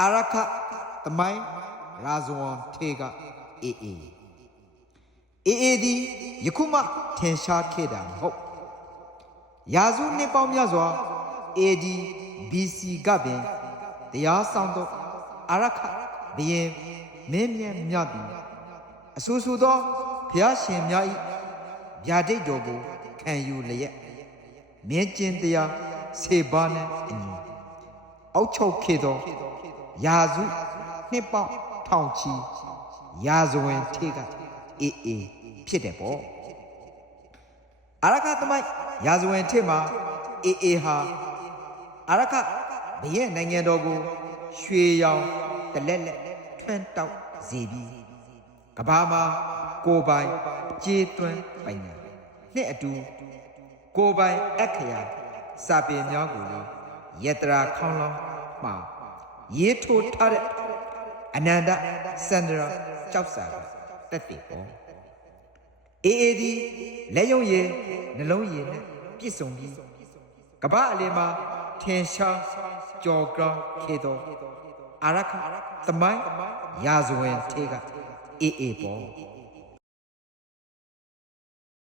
အာရခသမိုင်းရာဇဝန်ထေကအေးသည်ယခုမှထင်ရှားခဲ့တာမဟုတ်ရာစုနှစ်ပေါင်းများစွာ AD BC ကပင်တရားဆောင်သောအာရခဘုရင်မင်းမြတ်မြတ်သည်အဆူဆူသောဘုရားရှင်များ၏ဗျာဒိတ်တော်ကိုခံယူလျက်မြင်းကျင်တရားစေပါနှင့်အညီအောက်ချုပ်ခဲ့သောရာစုနှစ်ပေါင်းထောင်ချီရာဇဝင်ထေကအေးဖြစ်တယ်ပေါ့အာရခသမိုင်းရာဇဝင်ထေမှာအေးဟာအာရခဘုရင်နိုင်ငံတော်ကိုရွှေရောင်တလက်လက်ထွန်းတောက်စေပြီးကဘာမှာကိုပိုင်ကြေးသွင်းပိုင်ညာနှစ်အတူကိုပိုင်အခရာစာပေများကိုလည်းယတရာခေါင်းလောင်းမှာရေးထိုးထားတဲ့အနန္တစန္ဒရာကြောက်စာတက်တည်ပေါ့အေးဒီလက်ယုံရည်နှလုံးရည်နဲ့ပြည့်စုံပြီးကဘာအလင်းမှာထင်ရှားကြော်ကောင်းခေတော်အာရခသမိုင်းရာဇဝင်ထေကအေးပေါ့